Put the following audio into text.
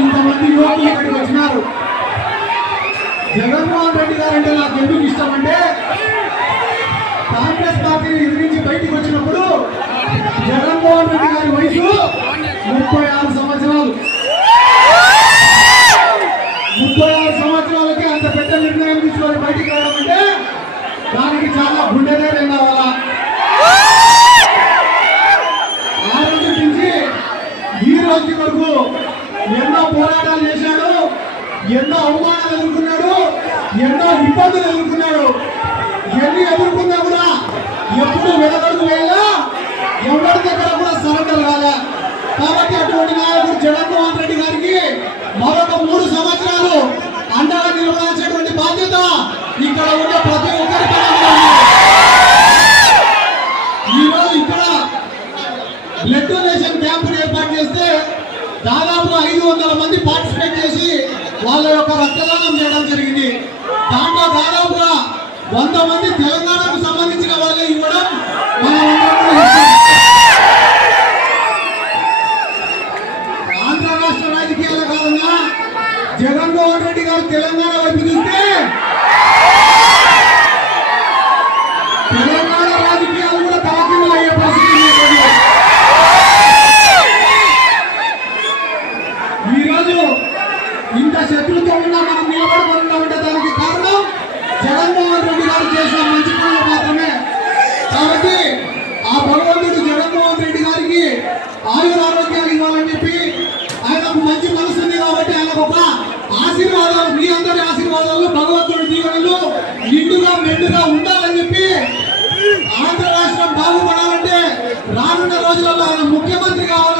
ఇంతమంది యువకులు ఇక్కడికి వచ్చినారు. జగన్మోహన్ రెడ్డి గారు అంటే నాకు ఎందుకు ఇష్టం అంటే, కాంగ్రెస్ పార్టీని ఎదిరించి బయటికి వచ్చినప్పుడు జగన్మోహన్ రెడ్డి గారి వయసు 36 సంవత్సరాలు. 36 సంవత్సరాలకి అంత పెద్ద నిర్ణయం తీసుకొని బయటికి రావడం అంటే దానికి చాలా గుండె ధైర్యం కావాలా. ఆ రోజు నుంచి ఈ రోజు వరకు ఎన్నో పోరాటాలు చేశాడు, ఎన్నో అవమానాలు ఎదుర్కొన్నాడు, ఎన్నో ఇబ్బందులు ఎదుర్కొన్నాడు. ఎన్ని ఎదుర్కొన్నా కూడా ఎప్పుడు వెనకడుగు వేయాలా, ఎవరి దగ్గర కూడా సరెండర్ కాలే. కాబట్టి అటువంటి నాయకుడు జగన్మోహన్ రెడ్డి గారికి మరొక 3 సంవత్సరాలు అండగా నిలవాల్సినటువంటి బాధ్యత ఇక్కడ ఉండే ప్రతి ఒక్కరికి. ఈరోజు ఇక్కడ బ్లడ్ డొనేషన్ క్యాంపును ఏర్పాటు చేస్తే దాదాపు 500 మంది పార్టిసిపేట్ చేసి వాళ్ళ యొక్క రక్తదానం చేయడం జరిగింది. దాంట్లో దాదాపుగా 100 మంది తెలంగాణకు సంబంధించిన వాళ్ళే ఇవ్వడం మనం ఆంధ్ర రాష్ట్ర రాజకీయాల కారణంగా జగన్మోహన్ రెడ్డి గారు తెలంగాణ వైపు చూస్తే తెలంగాణ రాజకీయాలు కూడా తలకిందులు అయ్యే పరిస్థితి. ఈరోజు ఇంత శత్రుతో ఉన్నా మనం నిలబడుకుంటామంటే దానికి కారణం జగన్మోహన్ రెడ్డి గారు చేసిన మంచి పనులు మాత్రమే. కాబట్టి ఆ భగవంతుడు జగన్మోహన్ రెడ్డి గారికి ఆరోగ్యాలు ఇవ్వాలని చెప్పి, ఆయనకు మంచి మనసు ఉంది కాబట్టి ఆయన ఒక ఆశీర్వాదాలు, మీ అందరి ఆశీర్వాదాలు, భగవంతుడి దీవెనలు నిండుగా మెండుగా ఉండాలని చెప్పి, ఆంధ్ర రాష్ట్రం బాగుపడాలంటే రానున్న రోజులలో ఆయన ముఖ్యమంత్రి కావాలి.